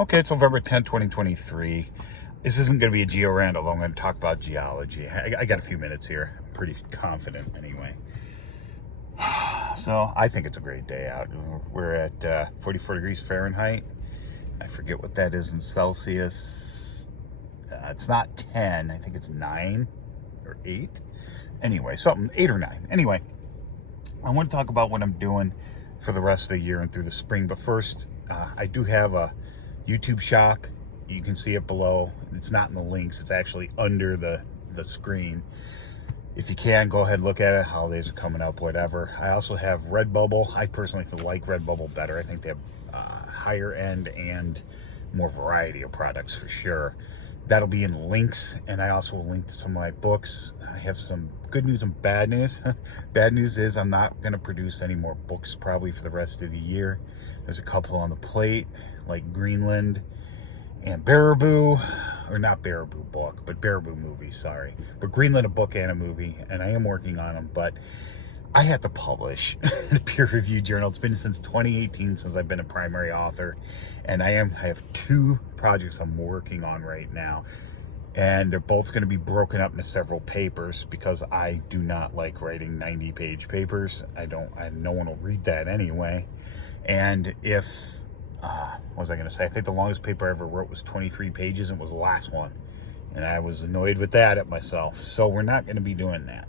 Okay, it's November 10th, 2023. This isn't going to be a geo rant, although I'm going to talk about geology. I got a few minutes here. I'm pretty confident anyway. So I think it's a great day out. We're at 44 degrees Fahrenheit. I forget what that is in Celsius. It's not 10. I think it's 9 or 8. Anyway, something 8 or 9. Anyway, I want to talk about what I'm doing for the rest of the year and through the spring. But first, I do have a YouTube shop. You can see it below. It's not in the links. It's actually under the screen. If you can, go ahead and look at it. Holidays are coming up, whatever. I also have Redbubble. I personally like Redbubble better. I think they have higher end and more variety of products for sure. That'll be in links, and I also will link to some of my books. I have some good news and bad news. Bad news is I'm not going to produce any more books probably for the rest of the year. There's a couple on the plate, like Greenland and Baraboo, or not Baraboo book, but Baraboo movie, sorry. But Greenland, a book and a movie, and I am working on them, but I have to publish in a peer-reviewed journal. It's been since 2018 since I've been a primary author, and I have 2 projects I'm working on right now, and they're both going to be broken up into several papers because I do not like writing 90-page papers. No one will read that anyway. And if what was I going to say? I think the longest paper I ever wrote was 23 pages, and it was the last one. And I was annoyed with that at myself. So we're not going to be doing that.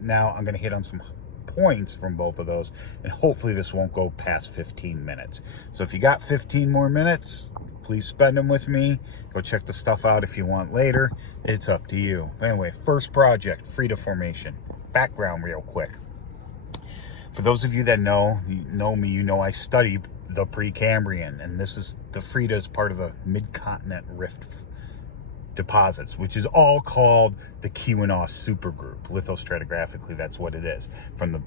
Now I'm going to hit on some points from both of those, and hopefully this won't go past 15 minutes. So if you got 15 more minutes, please spend them with me. Go check the stuff out if you want later. It's up to you. Anyway, first project, Frida Formation. Background real quick. For those of you that know me, you know I study the Precambrian, and the Frida is part of the Mid-Continent Rift deposits, which is all called the Keweenaw supergroup. Lithostratigraphically, that's what it is. From the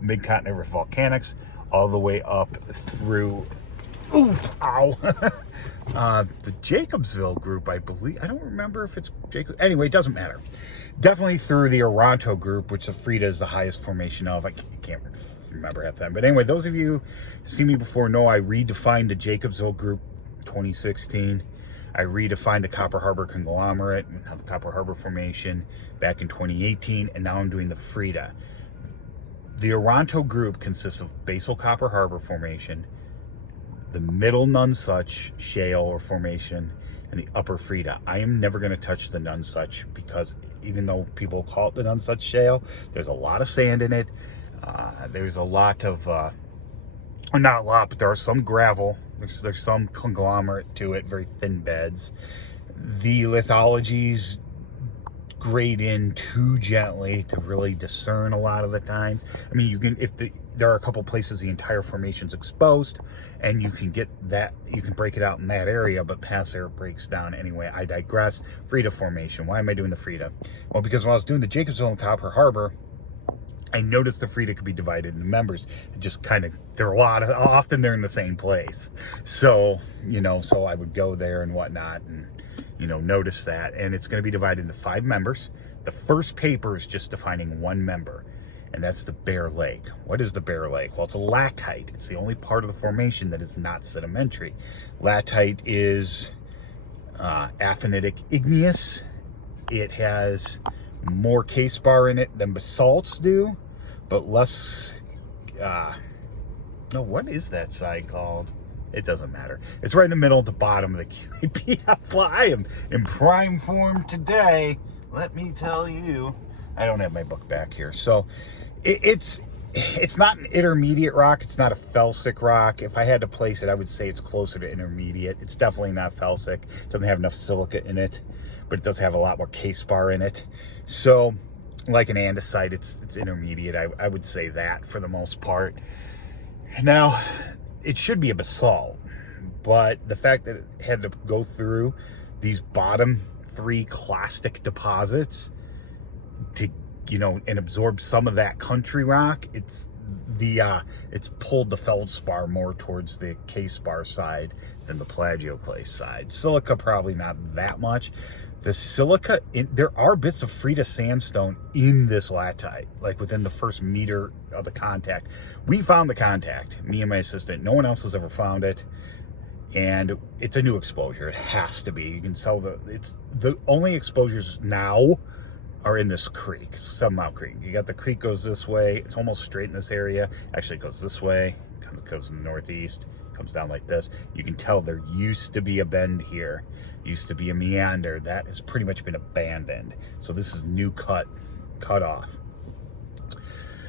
Mid-Continent Rift volcanics all the way up through the Jacobsville group, I believe. I don't remember if it's Jacob. Anyway, it doesn't matter. Definitely through the Oronto group, which the Frida is the highest formation of. I can't remember half that. But anyway, those of you who see me before know I redefined the Jacobsville group 2016. I redefined the Copper Harbor conglomerate and the Copper Harbor formation back in 2018, and now I'm doing the Frida. The Oronto group consists of basal Copper Harbor formation, the middle Nonsuch shale or formation, and the upper Frida. I am never going to touch the Nonsuch because even though people call it the Nonsuch shale, there's a lot of sand in it. There's a lot of, or not a lot, but there are some gravel. There's some conglomerate to it, very thin beds. The lithologies grade in too gently to really discern a lot of the times. I mean, there are a couple places the entire formation's exposed, and you can break it out in that area, but past there it breaks down. Anyway, I digress. Frida formation. Why am I doing the Frida? Well, because when I was doing the Jacobsville and Copper Harbor, I noticed the Frida could be divided into members. It just often they're in the same place. So, so I would go there and whatnot and, notice that. And it's going to be divided into 5 members. The first paper is just defining one member, and that's the Bear Lake. What is the Bear Lake? Well, it's a latite. It's the only part of the formation that is not sedimentary. Latite is aphanitic igneous. It has more K-spar in it than basalts do, but less, what is that side called? It doesn't matter. It's right in the middle at the bottom of the QAPF. I am in prime form today, let me tell you. I don't have my book back here. So it's not an intermediate rock. It's not a felsic rock. If I had to place it, I would say it's closer to intermediate. It's definitely not felsic. It doesn't have enough silica in it, but it does have a lot more K-spar in it. So like an andesite, it's intermediate. I would say that for the most part. Now, it should be a basalt, but the fact that it had to go through these bottom 3 clastic deposits to, and absorb some of that country rock, it's pulled the feldspar more towards the K-spar side than the plagioclase side. Silica, probably not that much. The silica, there are bits of Frida sandstone in this latite, like within the first meter of the contact. We found the contact, me and my assistant. No one else has ever found it. And it's a new exposure. It has to be. You can tell it's the only exposures now are in this creek, Sunmount Creek. You got the creek goes this way. It's almost straight in this area. Actually, it goes this way. Goes in the northeast. Comes down like this. You can tell there used to be a bend here. Used to be a meander. That has pretty much been abandoned. So this is new cut off.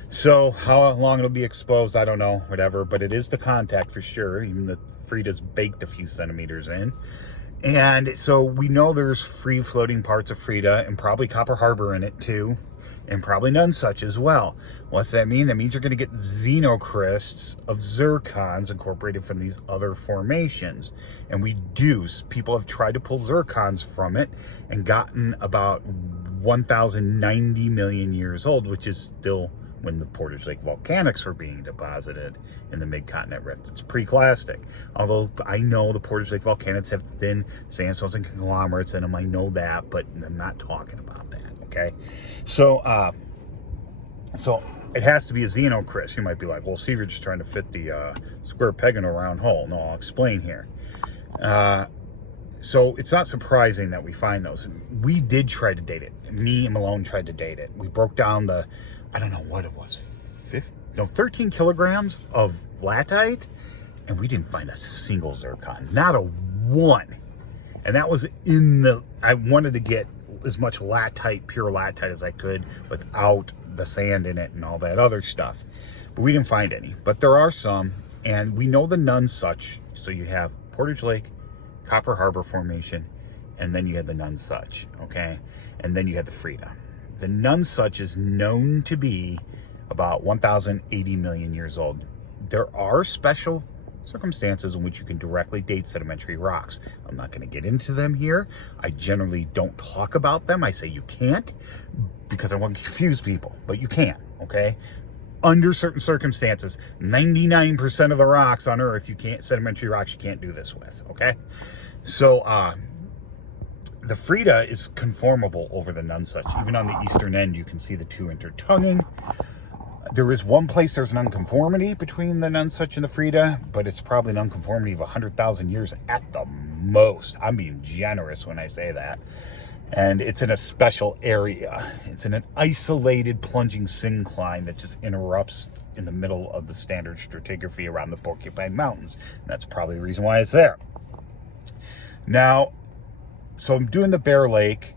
So how long it'll be exposed, I don't know, whatever. But it is the contact for sure. Even the Frida's baked a few centimeters in. And so we know there's free floating parts of Frida and probably Copper Harbor in it too. And probably Nonesuch as well. What's that mean? That means you're going to get xenocrysts of zircons incorporated from these other formations. And we do. People have tried to pull zircons from it and gotten about 1,090 million years old, which is still when the Portage Lake volcanics were being deposited in the mid-continent rift. It's pre-clastic. Although I know the Portage Lake volcanics have thin sandstones and conglomerates in them. I know that, but I'm not talking about that, okay? So it has to be a xenocryst. You might be like, well, Steve, you're just trying to fit the square peg in a round hole. No, I'll explain here. So it's not surprising that we find those. We did try to date it. Me and Malone tried to date it. We broke down the, I don't know what it was, 13 kilograms of latite, and we didn't find a single zircon, not a one. And that was I wanted to get as much latite, pure latite as I could without the sand in it and all that other stuff. But we didn't find any. But there are some, and we know the Nonesuch. So you have Portage Lake, Copper Harbor Formation, and then you had the Nonesuch, okay? And then you had the Frida. The Nonesuch is known to be about 1,080 million years old. There are special circumstances in which you can directly date sedimentary rocks. I'm not going to get into them here. I generally don't talk about them. I say you can't because I want to confuse people, but you can, okay? Under certain circumstances, 99% of the rocks on Earth, sedimentary rocks, you can't do this with, okay? So, the Frida is conformable over the Nonesuch. Even on the eastern end, you can see the two intertonguing. There is one place there's an unconformity between the Nonesuch and the Frida, but it's probably an unconformity of 100,000 years at the most. I'm being generous when I say that. And it's in a special area. It's in an isolated plunging syncline that just interrupts in the middle of the standard stratigraphy around the Porcupine Mountains. And that's probably the reason why it's there. Now, so I'm doing the Bear Lake.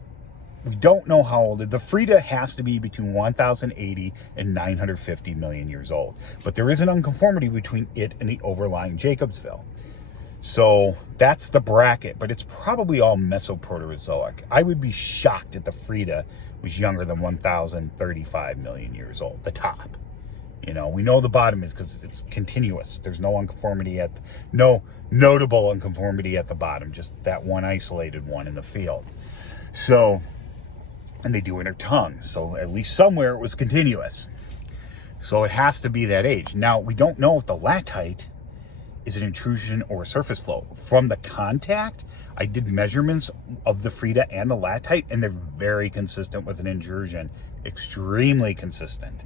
We don't know how old. The Frida has to be between 1,080 and 950 million years old. But there is an unconformity between it and the overlying Jacobsville. So that's the bracket, but it's probably all Mesoproterozoic. I would be shocked if the Frida was younger than 1,035 million years old, the top. You know, we know the bottom is because it's continuous. There's no unconformity no notable unconformity at the bottom, just that one isolated one in the field. So, and they do intertongue, so at least somewhere it was continuous. So it has to be that age. Now, we don't know if the latite is an intrusion or a surface flow. From the contact, I did measurements of the Frida and the latite, and they're very consistent with an intrusion. Extremely consistent.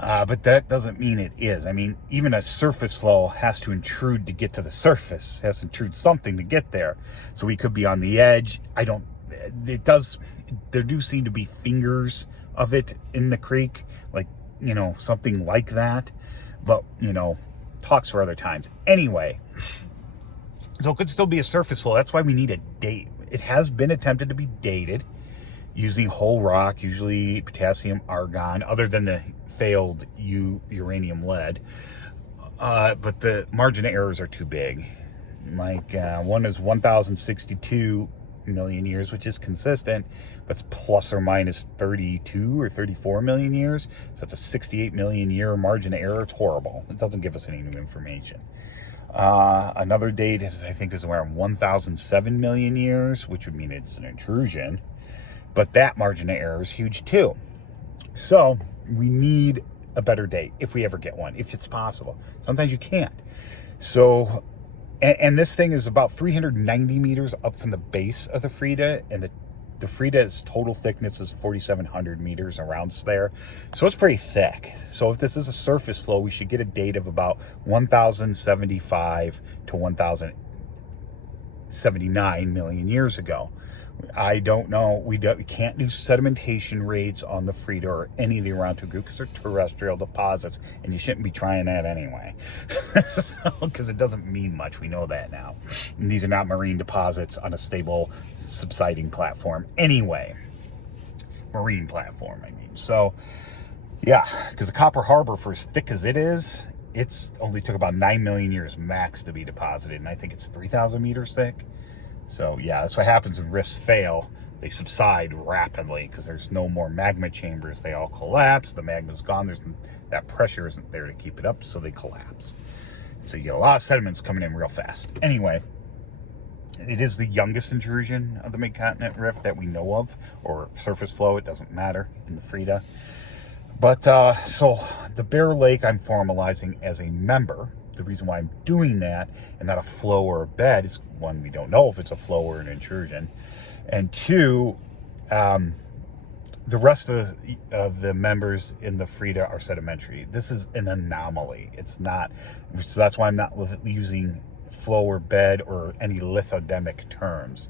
But that doesn't mean it is. I mean, even a surface flow has to intrude to get to the surface. It has to intrude something to get there. So we could be on the edge. There do seem to be fingers of it in the creek, like, you know, something like that. But, you know, talks for other times. Anyway, so it could still be a surface flow. That's why we need a date. It has been attempted to be dated using whole rock, usually potassium argon, other than the failed uranium lead. But the margin of errors are too big. Like one is 1,062 million years, which is consistent, but it's plus or minus 32 or 34 million years. So that's a 68 million year margin of error. It's horrible. It doesn't give us any new information. Another date I think is around 1,007 million years, which would mean it's an intrusion, but that margin of error is huge too. So we need a better date if we ever get one, if it's possible. Sometimes you can't. So, and this thing is about 390 meters up from the base of the Frida, and the Frida's total thickness is 4,700 meters around there. So it's pretty thick. So if this is a surface flow, we should get a date of about 1,075 to 1,000 79 million years ago. I don't know. We can't do sedimentation rates on the Frida or any of the Oronto group because they're terrestrial deposits, and you shouldn't be trying that anyway. Because it doesn't mean much. We know that now. And these are not marine deposits on a stable subsiding platform anyway. Marine platform, I mean. So, yeah, because the Copper Harbor, for as thick as it is, it's only took about 9 million years max to be deposited, and I think it's 3,000 meters thick. So yeah, that's what happens when rifts fail. They subside rapidly because there's no more magma chambers. They all collapse. The magma's gone. That pressure isn't there to keep it up, so they collapse. So you get a lot of sediments coming in real fast. Anyway, it is the youngest intrusion of the mid-continent rift that we know of, or surface flow. It doesn't matter in the Frida. But so the Bear Lake I'm formalizing as a member. The reason why I'm doing that and not a flow or a bed is, one, we don't know if it's a flow or an intrusion, and two, the rest of the members in the Frida are sedimentary. This is an anomaly. It's not, so that's why I'm not using flow or bed or any lithogemic terms.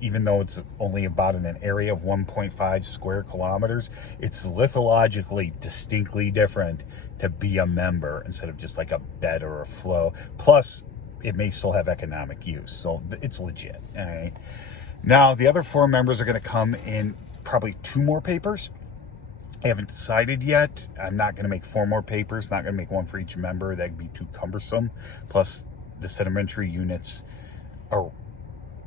Even though it's only about in an area of 1.5 square kilometers, it's lithologically distinctly different to be a member instead of just like a bed or a flow. Plus, it may still have economic use, so it's legit. All right. Now, the other 4 members are going to come in probably 2 more papers. I haven't decided yet. I'm not going to make 4 more papers. Not going to make one for each member. That'd be too cumbersome. Plus, the sedimentary units are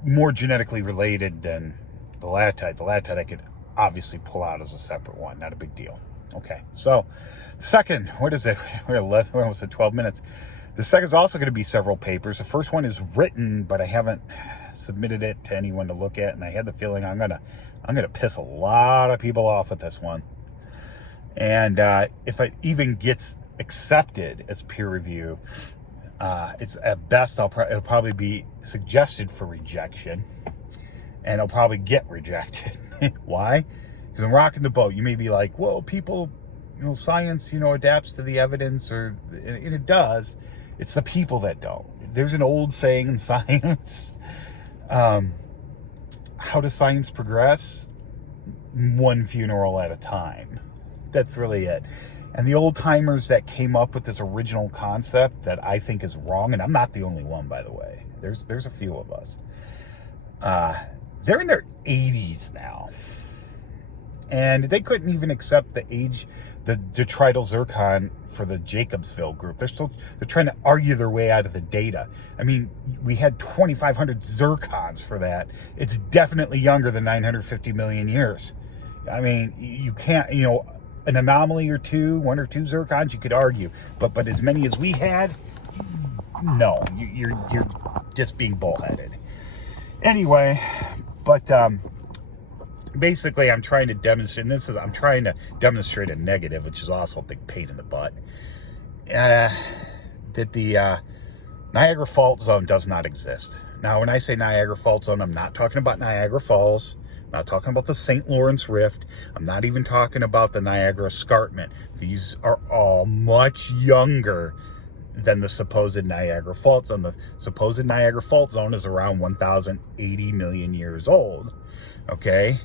more genetically related than the latite. The latite I could obviously pull out as a separate one. Not a big deal. Okay, so the second, what is it? We're almost at 12 minutes. The second is also going to be several papers. The first one is written, but I haven't submitted it to anyone to look at, and I had the feeling I'm gonna piss a lot of people off with this one. And if it even gets accepted as peer review, it's at best it'll probably be suggested for rejection, and it'll probably get rejected. Why? Because I'm rocking the boat. You may be like, well, people, science, adapts to the evidence, and it does. It's the people that don't. There's an old saying in science. How does science progress? One funeral at a time. That's really it. And the old timers that came up with this original concept that I think is wrong, and I'm not the only one, by the way. There's a few of us. They're in their 80s now. And they couldn't even accept the detrital zircon for the Jacobsville group. They're trying to argue their way out of the data. I mean, we had 2,500 zircons for that. It's definitely younger than 950 million years. I mean, you can't, an anomaly or 1 or 2 zircons, you could argue. But as many as we had, no, you're just being bullheaded. Anyway, but basically, I'm trying to demonstrate, and I'm trying to demonstrate a negative, which is also a big pain in the butt, that the Niagara Fault Zone does not exist. Now, when I say Niagara Fault Zone, I'm not talking about Niagara Falls. I'm not talking about the St. Lawrence Rift. I'm not even talking about the Niagara Escarpment. These are all much younger than the supposed Niagara Fault Zone. The supposed Niagara Fault Zone is around 1,080 million years old. Okay?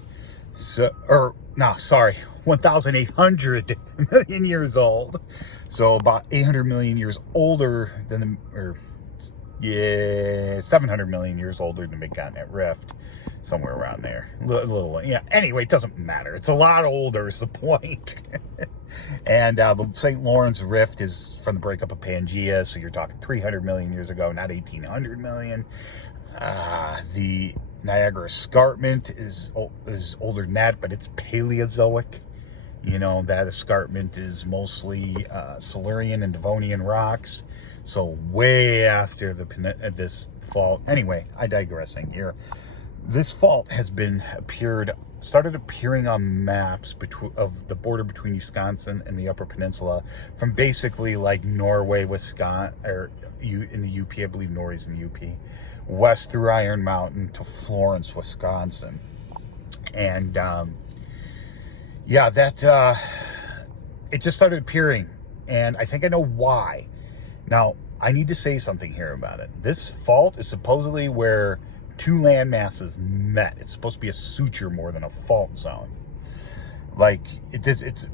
1,800 million years old. So about 800 million years older than 700 million years older than the Mid-Continent Rift. Somewhere around there. Anyway, it doesn't matter. It's a lot older is the point. And the St. Lawrence Rift is from the breakup of Pangea, so you're talking 300 million years ago, not 1,800 million. The Niagara Escarpment is older than that, but it's Paleozoic. That escarpment is mostly Silurian and Devonian rocks. So way after this fault. Anyway, I'm digressing here. This fault has started appearing on maps of the border between Wisconsin and the Upper Peninsula from basically like Norway, Wisconsin, or in the UP, I believe Norway's in the UP, west through Iron Mountain to Florence, Wisconsin. And it just started appearing, and I think I know why. Now, I need to say something here about it. This fault is supposedly where two land masses met. It's supposed to be a suture more than a fault zone. Like,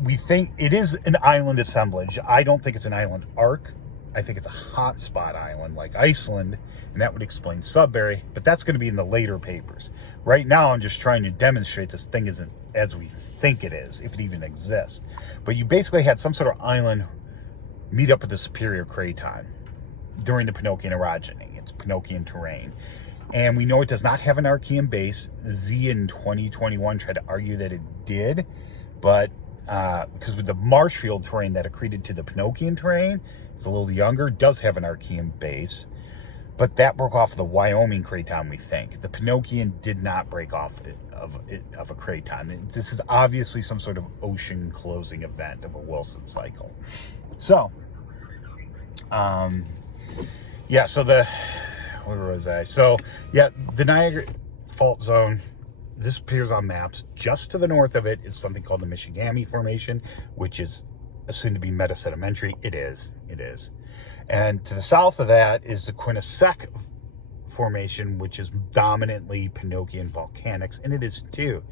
we think it is an island assemblage. I don't think it's an island arc. I think it's a hotspot island like Iceland, and that would explain Sudbury, but that's going to be in the later papers. Right now, I'm just trying to demonstrate this thing isn't as we think it is, if it even exists. But you basically had some sort of island meet up with the Superior Craton during the Pinokian orogeny. It's Pinokian terrain. And we know it does not have an Archean base. Z in 2021 tried to argue that it did, but because with the marshfield terrain that accreted to the Pinokian terrain, it's a little younger, does have an Archean base, but that broke off the Wyoming Craton, we think. The Pinokian did not break off of a Craton. This is obviously some sort of ocean closing event of a Wilson cycle. So, yeah, so where was I? So, yeah, the Niagara Fault Zone, this appears on maps. Just to the north of it is something called the Michigami Formation, which is assumed to be metasedimentary. It is. And to the south of that is the Quinnesec Formation, which is dominantly Pinokian volcanics, and it is too.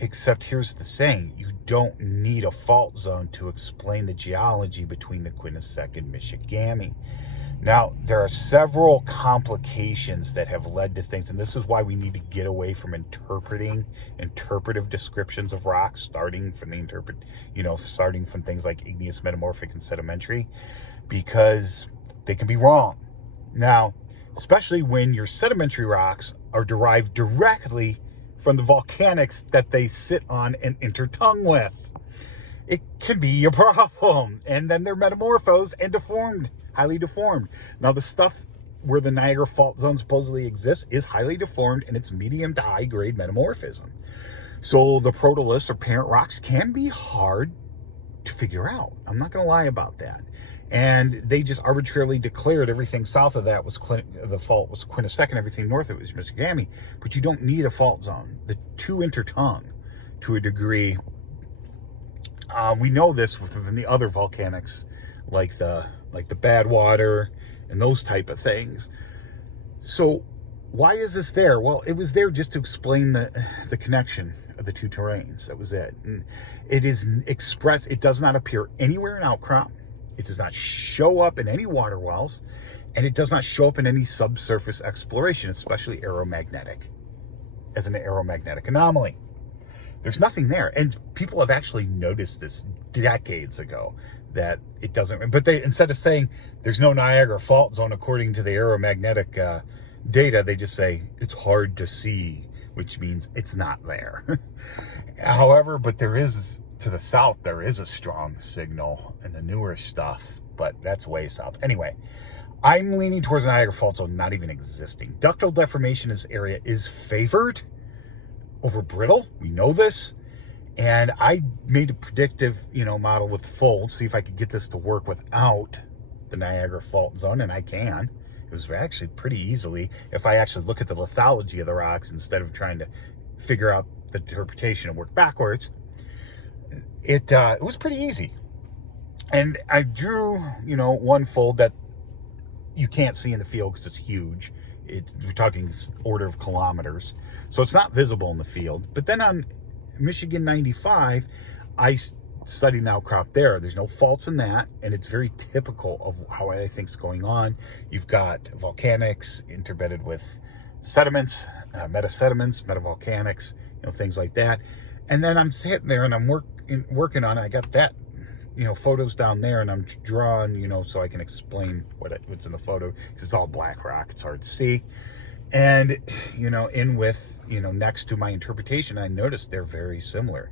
Except here's the thing, you don't need a fault zone to explain the geology between the Quinnesec and Michigami. Now, there are several complications that have led to things, and this is why we need to get away from interpretive descriptions of rocks, starting from things like igneous, metamorphic, and sedimentary, because they can be wrong. Now, especially when your sedimentary rocks are derived directly from the volcanics that they sit on and intertongue with. It can be a problem. And then they're metamorphosed and deformed, highly deformed. Now, the stuff where the Niagara Fault Zone supposedly exists is highly deformed, and it's medium to high grade metamorphism. So the protoliths or parent rocks can be hard to figure out. I'm not going to lie about that. And they just arbitrarily declared everything south of that was the fault was Quinnesec, and everything north of it was Michigami. But you don't need a fault zone. The two intertongue to a degree. We know this within the other volcanics, like the Badwater and those type of things. So why is this there? Well, it was there just to explain the connection of the two terrains. That was it. And it is expressed. It does not appear anywhere in outcrop. It does not show up in any water wells, and it does not show up in any subsurface exploration, especially as an aeromagnetic anomaly. There's nothing there. And people have actually noticed this decades ago, that it doesn't, but instead of saying there's no Niagara Fault Zone according to the aeromagnetic data, they just say it's hard to see, which means it's not there. However, but there is, to the south, there is a strong signal in the newer stuff, but that's way south. Anyway, I'm leaning towards Niagara Fault Zone not even existing. Ductile deformation in this area is favored over brittle. We know this. And I made a predictive, model with folds, see if I could get this to work without the Niagara Fault Zone, and I can. It was actually pretty easily, if I actually look at the lithology of the rocks instead of trying to figure out the interpretation and work backwards. It was pretty easy. And I drew, one fold that you can't see in the field because it's huge. We're talking order of kilometers. So it's not visible in the field. But then on Michigan 95, I studied an outcrop there. There's no faults in that, and it's very typical of how I think is going on. You've got volcanics interbedded with sediments, metasediments, metavolcanics, things like that. And then I'm sitting there and I'm working on it. I got that, photos down there, and I'm drawing, so I can explain what's in the photo, because it's all black rock. It's hard to see. And, next to my interpretation, I noticed they're very similar.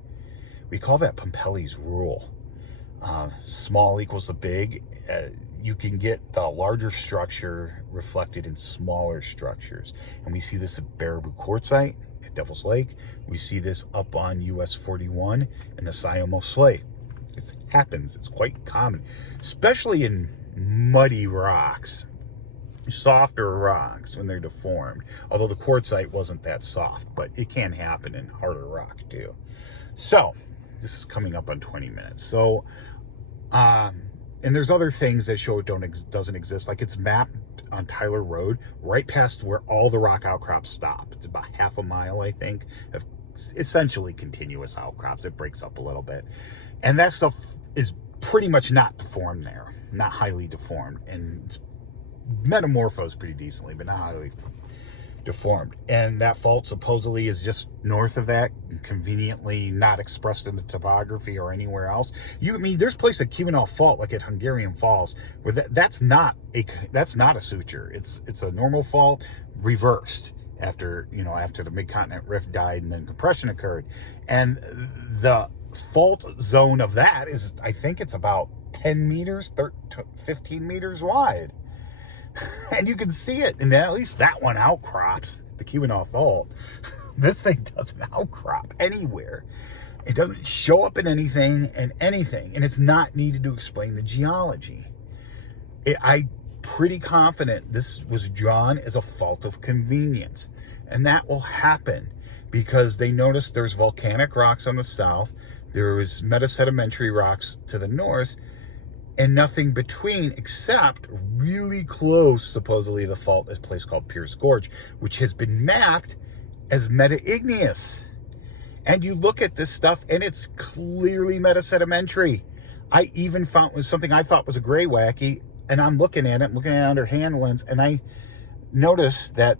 We call that Pompelli's rule. Small equals the big. You can get the larger structure reflected in smaller structures. And we see this at Baraboo Quartzite at Devil's Lake. We see this up on US 41 and the Syamo Slate. It happens. It's quite common, especially in muddy rocks. Softer rocks when they're deformed, although the quartzite wasn't that soft, but it can happen in harder rock too. So this is coming up on 20 minutes. So And there's other things that show it doesn't exist. Like it's mapped on Tyler Road, right past where all the rock outcrops stop. It's about half a mile, I think, of essentially continuous outcrops. It breaks up a little bit. And that stuff is pretty much not deformed there, not highly deformed. And it's metamorphosed pretty decently, but not highly deformed. And that fault supposedly is just north of that, conveniently not expressed in the topography or anywhere else. I mean, there's places at Keweenaw Fault, like at Hungarian Falls, where that's not a suture. It's a normal fault reversed after the Mid-Continent Rift died and then compression occurred. And the fault zone of that is, I think it's about 10 meters, 15 meters wide. And you can see it, and at least that one outcrops, the Keweenaw Fault. This thing doesn't outcrop anywhere. It doesn't show up in anything, and it's not needed to explain the geology. I'm pretty confident this was drawn as a fault of convenience, and that will happen because they noticed there's volcanic rocks on the south, there was metasedimentary rocks to the north, and nothing between except really close, supposedly, the fault is a place called Pierce Gorge, which has been mapped as meta-igneous. And you look at this stuff and it's clearly metasedimentary. I even found something I thought was a gray wacky, and I'm looking at it, looking at it under hand lens, and I noticed that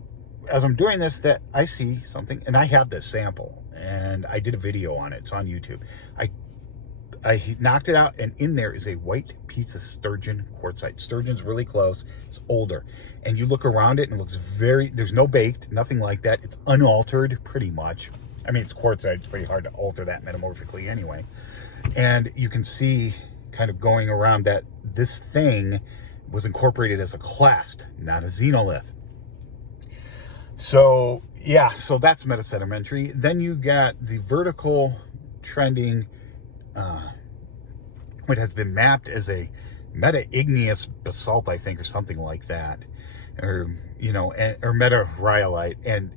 as I'm doing this, that I see something, and I have this sample, and I did a video on it. It's on YouTube. I knocked it out, and in there is a white pizza sturgeon quartzite. Sturgeon's really close. It's older. And you look around it, and it looks there's no baked, nothing like that. It's unaltered, pretty much. I mean, it's quartzite. It's pretty hard to alter that metamorphically anyway. And you can see kind of going around that this thing was incorporated as a clast, not a xenolith. So, yeah, so that's metasedimentary. Then you got the vertical trending, what has been mapped as a meta-igneous basalt, I think, or something like that, or meta-rhyolite, and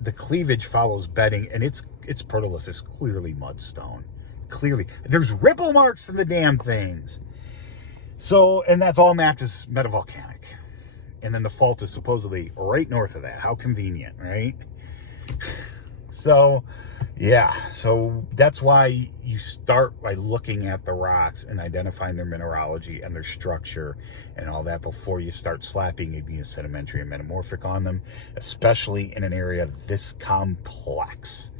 the cleavage follows bedding, and its protolith is clearly mudstone. Clearly, there's ripple marks in the damn things. So, and that's all mapped as metavolcanic, and then the fault is supposedly right north of that. How convenient, right? So, yeah, so that's why you start by looking at the rocks and identifying their mineralogy and their structure and all that before you start slapping igneous, sedimentary, and metamorphic on them, especially in an area this complex.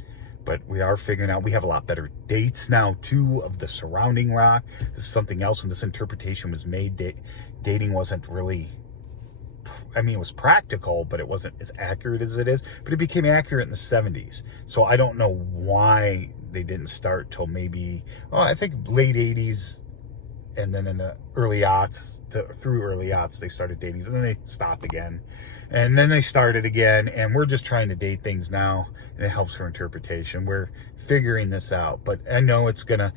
But we are figuring out, we have a lot better dates now, too, of the surrounding rock. This is something else when this interpretation was made. Dating wasn't really... I mean, it was practical, but it wasn't as accurate as it is. But it became accurate in the 70s. So I don't know why they didn't start till maybe, I think late 80s. And then in the early aughts, through early aughts, they started dating. And then they stopped again. And then they started again. And we're just trying to date things now. And it helps for interpretation. We're figuring this out. But I know it's gonna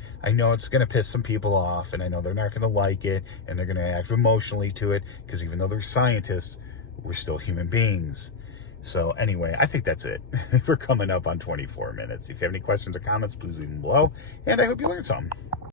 piss some people off. And I know they're not gonna like it. And they're gonna act emotionally to it. Because even though they're scientists, we're still human beings. So anyway, I think that's it. We're coming up on 24 minutes. If you have any questions or comments, please leave them below. And I hope you learned something.